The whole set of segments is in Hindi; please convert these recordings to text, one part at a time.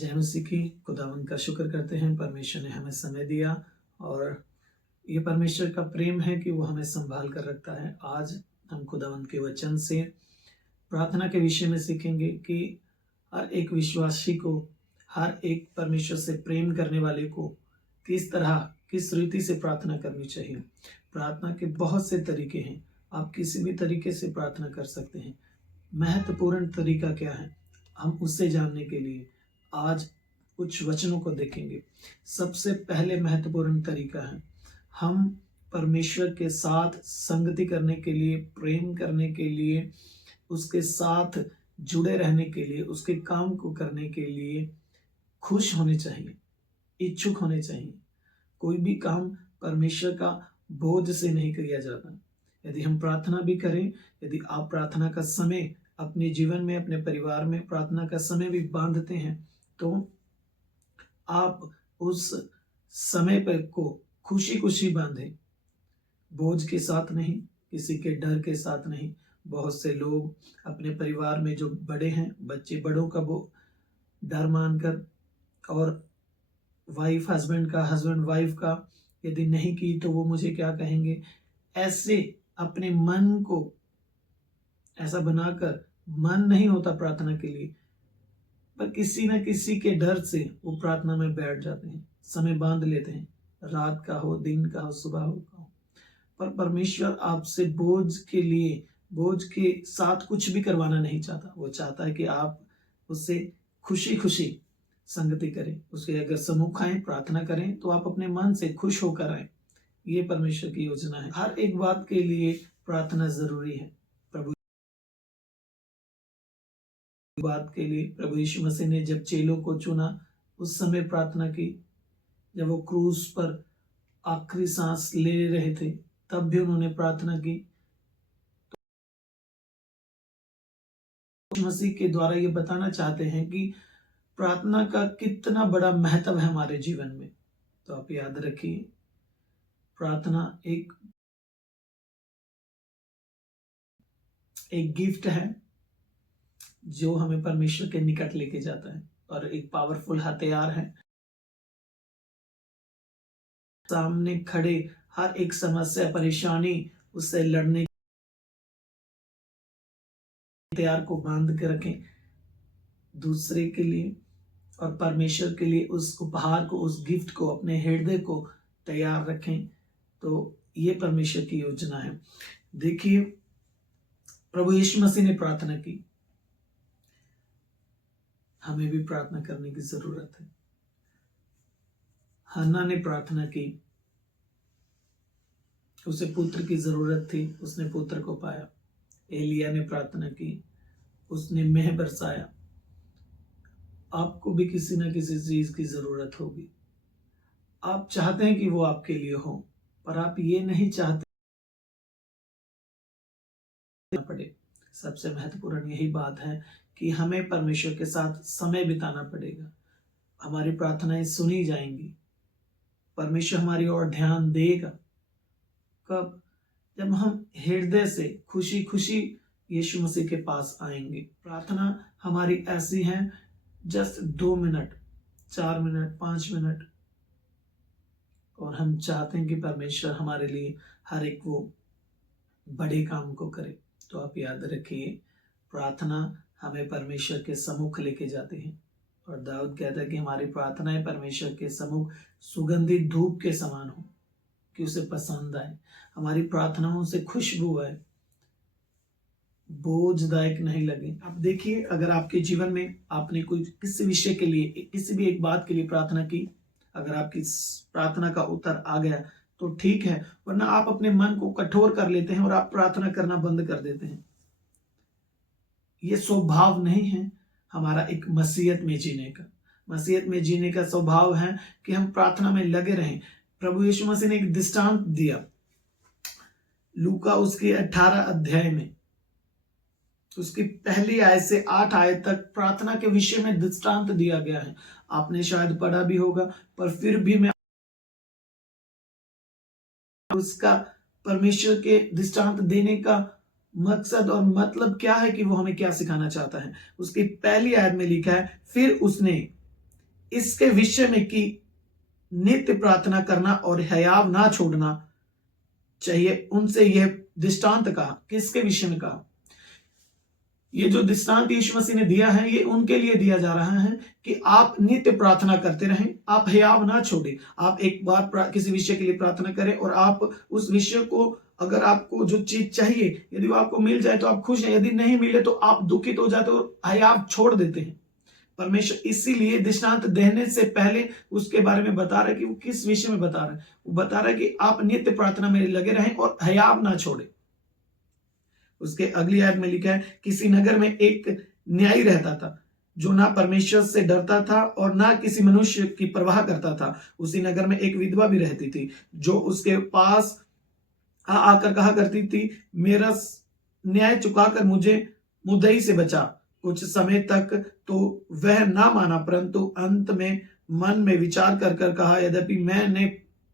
जय मसीह की। खुदावंद का शुक्र करते हैं, परमेश्वर ने हमें समय दिया और ये परमेश्वर का प्रेम है कि वो हमें संभाल कर रखता है। आज हम खुदावंद के वचन से प्रार्थना के विषय में सीखेंगे कि हर एक विश्वासी को, हर एक परमेश्वर से प्रेम करने वाले को किस तरह, किस रीति से प्रार्थना करनी चाहिए। प्रार्थना के बहुत से तरीके हैं, आप किसी भी तरीके से प्रार्थना कर सकते हैं। महत्वपूर्ण तरीका क्या है, हम उससे जानने के लिए आज कुछ वचनों को देखेंगे। सबसे पहले महत्वपूर्ण तरीका है, हम परमेश्वर के साथ संगति करने के लिए, प्रेम करने के लिए, उसके साथ जुड़े रहने के लिए, उसके काम को करने के लिए खुश होने चाहिए, इच्छुक होने चाहिए। कोई भी काम परमेश्वर का बोझ से नहीं किया जाता। यदि हम प्रार्थना भी करें, यदि आप प्रार्थना का समय अपने जीवन में, अपने परिवार में प्रार्थना का समय भी बांधते हैं, तो आप उस समय पर को खुशी खुशी बांधें, बोझ के साथ नहीं, किसी के डर के साथ नहीं। बहुत से लोग अपने परिवार में जो बड़े हैं, बच्चे बड़ों का वो डर मानकर, और वाइफ हस्बैंड का, हस्बैंड वाइफ का, यदि नहीं की तो वो मुझे क्या कहेंगे, ऐसे अपने मन को ऐसा बनाकर मन नहीं होता प्रार्थना के लिए, पर किसी न किसी के डर से वो प्रार्थना में बैठ जाते हैं, समय बांध लेते हैं, रात का हो, दिन का हो, सुबह हो। पर परमेश्वर आपसे बोझ के लिए, बोझ के साथ कुछ भी करवाना नहीं चाहता। वो चाहता है कि आप उससे खुशी खुशी संगति करें, उसके अगर सम्मुख आए, प्रार्थना करें, तो आप अपने मन से खुश होकर आए। ये परमेश्वर की योजना है। हर एक बात के लिए प्रार्थना जरूरी है। प्रभु बात के लिए प्रभु यीशु मसीह ने जब चेलों को चुना, उस समय प्रार्थना की। जब वो क्रूस पर आखिरी सांस ले रहे थे, तब भी उन्होंने प्रार्थना की। तो मसीह के द्वारा ये बताना चाहते हैं कि प्रार्थना का कितना बड़ा महत्व है हमारे जीवन में। तो आप याद रखिए, प्रार्थना एक गिफ्ट है जो हमें परमेश्वर के निकट लेके जाता है, और एक पावरफुल हथियार है। सामने खड़े हर एक समस्या, परेशानी, उससे लड़ने हथियार को बांध के रखें दूसरे के लिए, और परमेश्वर के लिए उस उपहार को, उस गिफ्ट को, अपने हृदय को तैयार रखें। तो ये परमेश्वर की योजना है। देखिए, प्रभु यीशु मसीह ने प्रार्थना की, हमें भी प्रार्थना करने की जरूरत है। हन्ना ने प्रार्थना की, उसे पुत्र की जरूरत थी, उसने पुत्र को पाया। एलिया ने प्रार्थना की, उसने मेह बरसाया। आपको भी किसी न किसी चीज की जरूरत होगी। आप चाहते हैं कि वो आपके लिए हो, पर आप ये नहीं चाहते पड़े। सबसे महत्वपूर्ण यही बात है कि हमें परमेश्वर के साथ समय बिताना पड़ेगा। हमारी प्रार्थनाएं सुनी जाएंगी, परमेश्वर हमारी ओर ध्यान देगा। कब? जब हम हृदय से खुशी खुशी यीशु मसीह के पास आएंगे। प्रार्थना हमारी ऐसी है, जस्ट 2 मिनट, 4 मिनट, 5 मिनट, और हम चाहते हैं कि परमेश्वर हमारे लिए हर एक वो बड़े काम को करे। तो आप याद रखिए, प्रार्थना हमें परमेश्वर के सम्मुख लेके जाते हैं, और दाऊद कहता है कि हमारी प्रार्थनाएं परमेश्वर के सम्मुख सुगंधित धूप के समान हो, कि उसे पसंद आए, हमारी प्रार्थनाओं से खुशबू आए, बोझदायक नहीं लगे। आप देखिए, अगर आपके जीवन में आपने कोई किसी विषय के लिए, किसी भी एक बात के लिए प्रार्थना की, अगर आपकी प्रार्थना का उत्तर आ गया तो ठीक है, वरना आप अपने मन को कठोर कर लेते हैं और आप प्रार्थना करना बंद कर देते हैं। ये स्वभाव नहीं है हमारा एक मसीहत में जीने का। मसीहत में जीने का स्वभाव है कि हम प्रार्थना में लगे रहें। प्रभु यीशु मसीह ने एक दृष्टांत दिया, लूका उसके 18 अध्याय में, उसकी पहली आयत से 8 आयत तक प्रार्थना के विषय में दृष्टांत दिया गया है। आपने शायद पढ़ा भी होगा, पर फिर भी मैं उसका, परमेश्वर के दृष्टांत देने का मकसद और मतलब क्या है, कि वो हमें क्या सिखाना चाहता है। उसकी पहली आयत में लिखा है, फिर उसने इसके विषय में कि नित्य प्रार्थना करना और हयाव ना छोड़ना चाहिए, उनसे यह दृष्टांत कहा। किसके विषय में कहा? ये जो दृष्टांत यीशु मसीह ने दिया है, ये उनके लिए दिया जा रहा है कि आप नित्य प्रार्थना करते रहें, आप हयाव ना छोड़ें। आप एक बार किसी विषय के लिए प्रार्थना करें और आप उस विषय को, अगर आपको जो चीज चाहिए, यदि वो आपको मिल जाए तो आप खुश हैं, यदि नहीं मिले तो आप दुखित हो जाते हो, हयाव छोड़ देते हैं। परमेश्वर इसीलिए दृष्टांत देने से पहले उसके बारे में बता रहा है कि वो किस विषय में बता रहा है। वो बता रहा है कि आप नित्य प्रार्थना में लगे रहें और हयाव ना छोड़े। उसके अगली आयत में लिखा है, किसी नगर में एक न्यायी रहता था जो ना परमेश्वर से डरता था और ना किसी मनुष्य की परवाह करता था। उसी नगर में एक विधवा भी रहती थी जो उसके पास आकर कहा करती थी, मेरा न्याय चुकाकर मुझे मुद्दई से बचा। कुछ समय तक तो वह ना माना, परंतु अंत में मन में विचार कर कर कहा, यद्यपि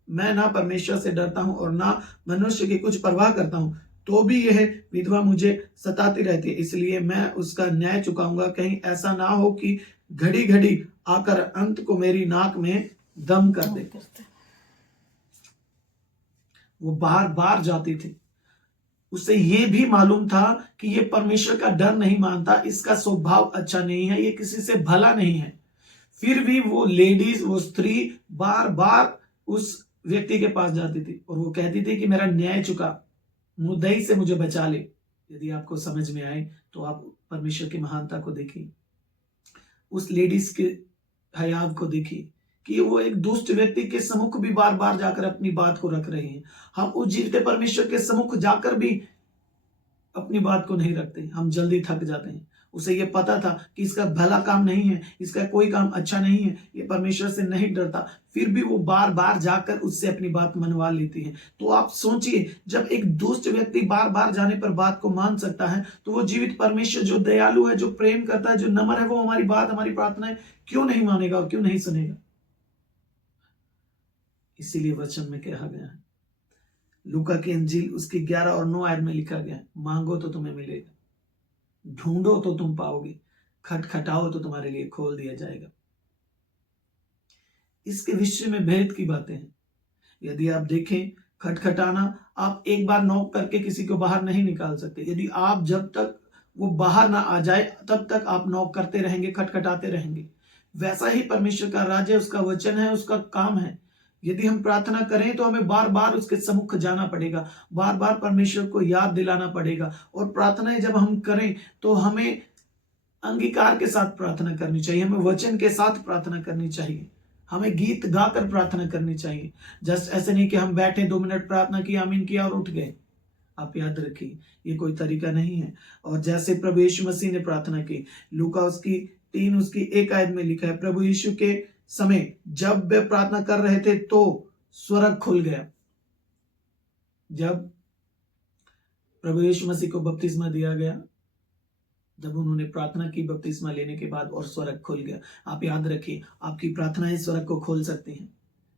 मैं ना परमेश्वर से डरता हूं और ना मनुष्य की कुछ परवाह करता हूं, तो भी यह विधवा मुझे सताती रहती है, इसलिए मैं उसका न्याय चुकाऊंगा। कहीं ऐसा ना हो कि घड़ी घड़ी आकर अंत को मेरी नाक में दम कर दे। वो बार बार जाती थी। उसे ये भी मालूम था कि ये परमेश्वर का डर नहीं मानता, इसका स्वभाव अच्छा नहीं है, ये किसी से भला नहीं है। फिर भी वो लेडीज, वो स्त्री बार बार उस व्यक्ति के पास जाती थी और वो कहती थी कि मेरा न्याय चुका, मुद्दई से मुझे बचा ले। यदि आपको समझ में आए तो आप परमेश्वर की महानता को देखिए, उस लेडीज के हयाव को देखिए कि वो एक दुष्ट व्यक्ति के सम्मुख भी बार बार जाकर अपनी बात को रख रहे हैं। हम उस जीवते परमेश्वर के सम्मुख जाकर भी अपनी बात को नहीं रखते, हम जल्दी थक जाते हैं। उसे ये पता था कि इसका भला काम नहीं है, इसका कोई काम अच्छा नहीं है, ये परमेश्वर से नहीं डरता, फिर भी वो बार बार जाकर उससे अपनी बात मनवा लेती है। तो आप सोचिए, जब एक दुष्ट व्यक्ति बार बार जाने पर बात को मान सकता है, तो वो जीवित परमेश्वर जो दयालु है, जो प्रेम करता है, जो नम्र है, वो हमारी बात, हमारी प्रार्थनाएं क्यों नहीं मानेगा और क्यों नहीं सुनेगा? इसीलिए वचन में कहा गया है, लूका की इंजील उसकी 11 और 9 आयत में लिखा गया है, मांगो तो तुम्हें मिलेगा, ढूंढो तो तुम पाओगे, खटखटाओ तो तुम्हारे लिए खोल दिया जाएगा। इसके विषय में भेद की बातें हैं। यदि आप देखें, खटखटाना, आप एक बार नॉक करके किसी को बाहर नहीं निकाल सकते। यदि आप जब तक वो बाहर ना आ जाए तब तक आप नॉक करते रहेंगे, खटखटाते रहेंगे। वैसा ही परमेश्वर का राज्य, उसका वचन है, उसका काम है। यदि हम प्रार्थना करें तो हमें बार बार उसके सम्मुख जाना पड़ेगा, बार बार परमेश्वर को याद दिलाना पड़ेगा। और प्रार्थनाएं जब हम करें तो हमें अंगीकार के साथ प्रार्थना करनी चाहिए, हमें वचन के साथ प्रार्थना करनी चाहिए, हमें गीत गाकर प्रार्थना करनी चाहिए। जस्ट ऐसे नहीं कि हम बैठे 2 मिनट प्रार्थना की, आमीन किया और उठ गए। आप याद रखिए, ये कोई तरीका नहीं है। और जैसे प्रभु यीशु मसीह ने प्रार्थना की, लूका उसकी 3 उसकी 1 आयत में लिखा है, प्रभु यीशु के समय जब वे प्रार्थना कर रहे थे तो स्वर्ग खुल गया। जब प्रभु यीशु मसीह को बपतिस्मा दिया गया, जब उन्होंने प्रार्थना की बपतिस्मा लेने के बाद, और स्वर्ग खुल गया। आप याद रखिए, आपकी प्रार्थनाएं स्वर्ग को खोल सकती हैं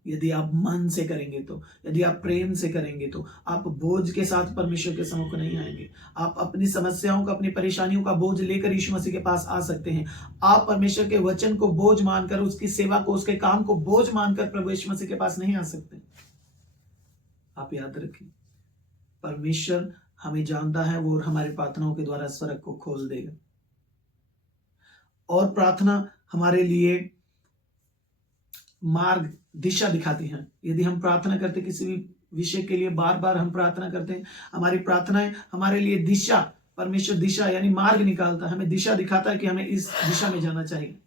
यदि आप मन से करेंगे तो, यदि आप प्रेम से करेंगे तो। आप बोझ के साथ परमेश्वर के सम्मुख नहीं आएंगे। आप अपनी समस्याओं का, अपनी परेशानियों का बोझ लेकर यीशु मसीह के पास आ सकते हैं। आप परमेश्वर के वचन को बोझ मानकर, उसकी सेवा को, उसके काम को बोझ मानकर प्रभु यीशु मसीह के पास नहीं आ सकते। आप याद रखिए, परमेश्वर हमें जानता है, वो हमारी प्रार्थनाओं के द्वारा स्वर्ग को खोल देगा। और प्रार्थना हमारे लिए मार्ग, दिशा दिखाती है। यदि हम प्रार्थना करते किसी भी विषय के लिए, बार बार हम प्रार्थना करते हैं, हमारी प्रार्थनाएं हमारे लिए दिशा, परमेश्वर दिशा यानी मार्ग निकालता है, हमें दिशा दिखाता है कि हमें इस दिशा में जाना चाहिए।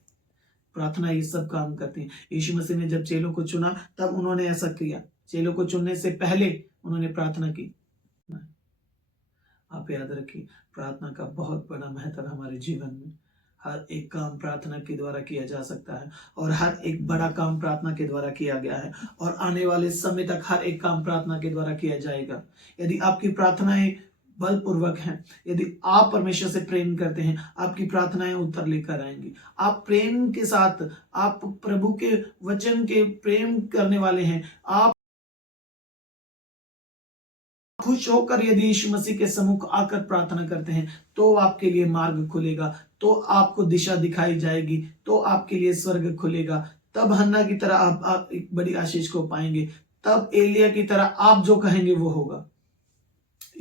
प्रार्थना ये सब काम करती है। यीशु मसीह ने जब चेलों को चुना तब उन्होंने ऐसा किया। चेलों को चुनने से पहले उन्होंने प्रार्थना की। आप याद रखिए, प्रार्थना का बहुत बड़ा महत्व हमारे जीवन में। हर एक काम प्रार्थना के द्वारा किया जा सकता है, और हर एक बड़ा काम प्रार्थना के द्वारा किया गया है, और आने वाले समय तक हर एक काम प्रार्थना के द्वारा किया जाएगा। यदि आपकी प्रार्थनाएं बलपूर्वक हैं, यदि आप परमेश्वर से प्रेम करते हैं, आपकी प्रार्थनाएं उत्तर लेकर आएंगी। आप प्रेम के साथ, आप प्रभु के वचन के प्रेम करने वाले हैं, आप खुश होकर यदि यीशु मसीह के सम्मुख आकर प्रार्थना करते हैं, तो आपके लिए मार्ग खुलेगा, तो आपको दिशा दिखाई जाएगी, तो आपके लिए स्वर्ग खुलेगा, तब हन्ना की तरह आप एक बड़ी आशीष को पाएंगे। तब एलिया की तरह आप जो कहेंगे वो होगा।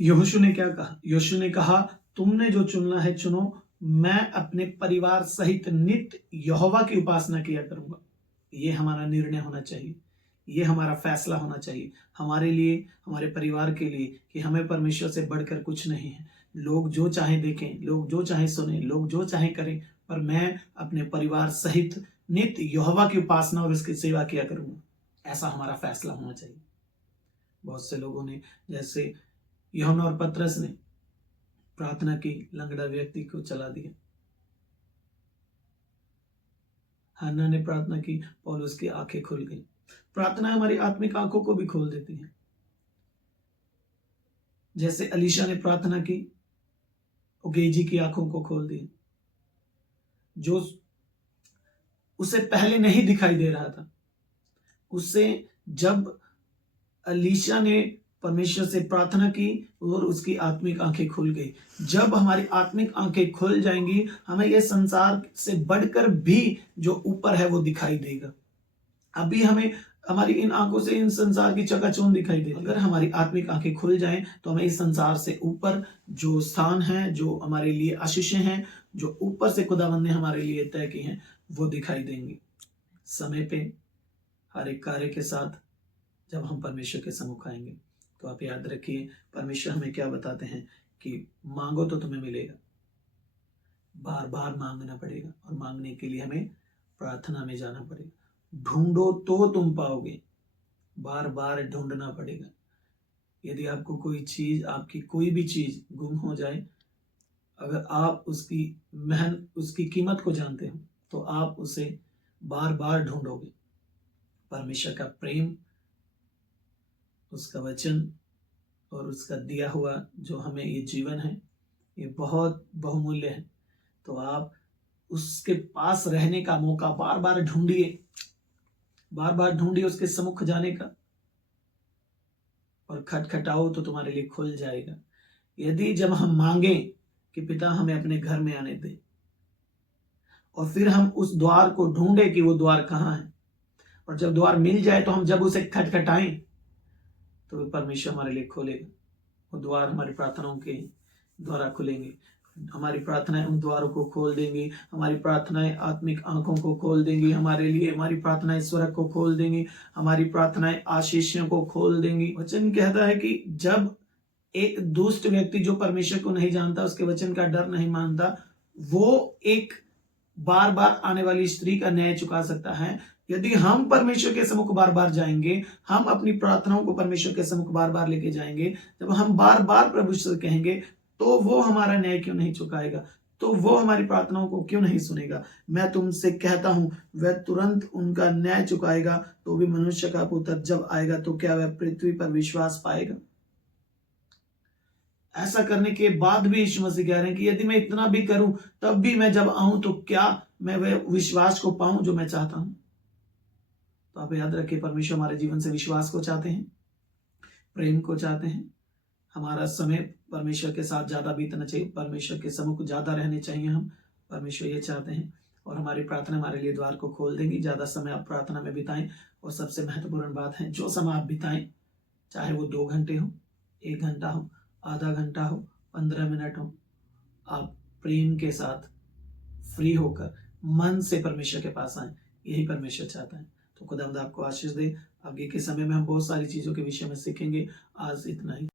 यहोशू ने क्या कहा? यहोशू ने कहा, तुमने जो चुनना है चुनो, मैं अपने परिवार सहित नित्य यहोवा की उपासना किया करूंगा। ये हमारा निर्णय होना चाहिए, ये हमारा फैसला होना चाहिए हमारे लिए, हमारे परिवार के लिए, कि हमें परमेश्वर से बढ़कर कुछ नहीं है। लोग जो चाहे देखें, लोग जो चाहे सुने, लोग जो चाहे करें, पर मैं अपने परिवार सहित नित्य यहोवा की उपासना और उसकी सेवा किया करूंगा। ऐसा हमारा फैसला होना चाहिए। बहुत से लोगों ने, जैसे यूहन्ना और पतरस ने प्रार्थना की, लंगड़ा व्यक्ति को चला दिया। हन्ना ने प्रार्थना की, पौलुस की आंखें खुल गई। प्रार्थना हमारी आत्मिक आंखों को भी खोल देती है। जैसे अलीशा ने प्रार्थना की, गेजी की आंखों को खोल दी, जो उसे पहले नहीं दिखाई दे रहा था। उससे जब अलीशा ने परमेश्वर से प्रार्थना की और उसकी आत्मिक आंखें खुल गई। जब हमारी आत्मिक आंखें खुल जाएंगी, हमें यह संसार से बढ़कर भी जो ऊपर है वो दिखाई देगा। अभी हमें हमारी इन आंखों से इन संसार की चकाचौंध दिखाई देती है। अगर हमारी आत्मिक आंखें खुल जाएं तो हमें इस संसार से ऊपर जो स्थान है, जो हमारे लिए आशीषें हैं, जो ऊपर से खुदावंद ने हमारे लिए तय की हैं, वो दिखाई देंगी। समय पे हर एक कार्य के साथ जब हम परमेश्वर के सम्मुख आएंगे, तो आप याद रखिए परमेश्वर हमें क्या बताते हैं कि मांगो तो तुम्हें मिलेगा, बार बार मांगना पड़ेगा, और मांगने के लिए हमें प्रार्थना में जाना पड़ेगा। ढूंढो तो तुम पाओगे, बार बार ढूंढना पड़ेगा। यदि आपको कोई चीज, आपकी कोई भी चीज गुम हो जाए, अगर आप उसकी कीमत को जानते हो, तो आप उसे बार बार ढूंढोगे। परमेश्वर का प्रेम, उसका वचन और उसका दिया हुआ जो हमें ये जीवन है, ये बहुत बहुमूल्य है। तो आप उसके पास रहने का मौका बार बार ढूंढिए, बार बार ढूंढिए उसके सम्मुख जाने का, और खटखटाओ तो तुम्हारे लिए खुल जाएगा। यदि जब हम मांगे कि पिता हमें अपने घर में आने दे, और फिर हम उस द्वार को ढूंढे कि वो द्वार कहाँ है, और जब द्वार मिल जाए तो हम जब उसे खटखटाएं तो परमेश्वर हमारे लिए खोलेगा। वो द्वार हमारी प्रार्थनाओं के द्वारा खुलेंगे। हमारी प्रार्थनाएं उन द्वारों को खोल देंगी, हमारी प्रार्थनाएं आत्मिक आंखों को खोल देंगी हमारे लिए, हमारी प्रार्थनाएं स्वर्ग को खोल देंगी, हमारी प्रार्थनाएं आशीषों को खोल देंगी। वचन कहता है कि जब एक दुष्ट व्यक्ति जो परमेश्वर को नहीं जानता, उसके वचन का डर नहीं मानता, वो एक बार बार आने वाली स्त्री का न्याय चुका सकता है। यदि हम परमेश्वर के सम्मुख बार बार जाएंगे, हम अपनी प्रार्थनाओं को परमेश्वर के सम्मुख बार बार लेके जाएंगे, जब हम बार बार प्रभु से कहेंगे, तो वो हमारा न्याय क्यों नहीं चुकाएगा? तो वो हमारी प्रार्थनाओं को क्यों नहीं सुनेगा? मैं तुमसे कहता हूं, वह तुरंत उनका न्याय चुकाएगा। तो भी मनुष्य का पुत्र जब आएगा, तो क्या वह पृथ्वी पर विश्वास पाएगा? ऐसा करने के बाद भी यीशु मसीह कह रहे हैं कि यदि मैं इतना भी करूं, तब भी मैं जब आऊं, तो क्या मैं वह विश्वास को पाऊं जो मैं चाहता हूं? तो आप याद रखिए, परमेश्वर हमारे जीवन से विश्वास को चाहते हैं, प्रेम को चाहते हैं। हमारा समय परमेश्वर के साथ ज्यादा बीतना चाहिए, परमेश्वर के सम्मुख ज्यादा रहने चाहिए हम, परमेश्वर ये चाहते हैं। और हमारी प्रार्थना हमारे लिए द्वार को खोल देंगी। ज्यादा समय आप प्रार्थना में बिताएं, और सबसे महत्वपूर्ण बात है, जो समय आप बिताएं, चाहे वो 2 घंटे हो, 1 घंटा हो, आधा घंटा हो, 15 मिनट हो, आप प्रेम के साथ फ्री होकर मन से परमेश्वर के पास आए। यही परमेश्वर चाहता है। तो खुदावंद आपको आशीष दे। आगे के समय में हम बहुत सारी चीजों के विषय में सीखेंगे। आज इतना ही।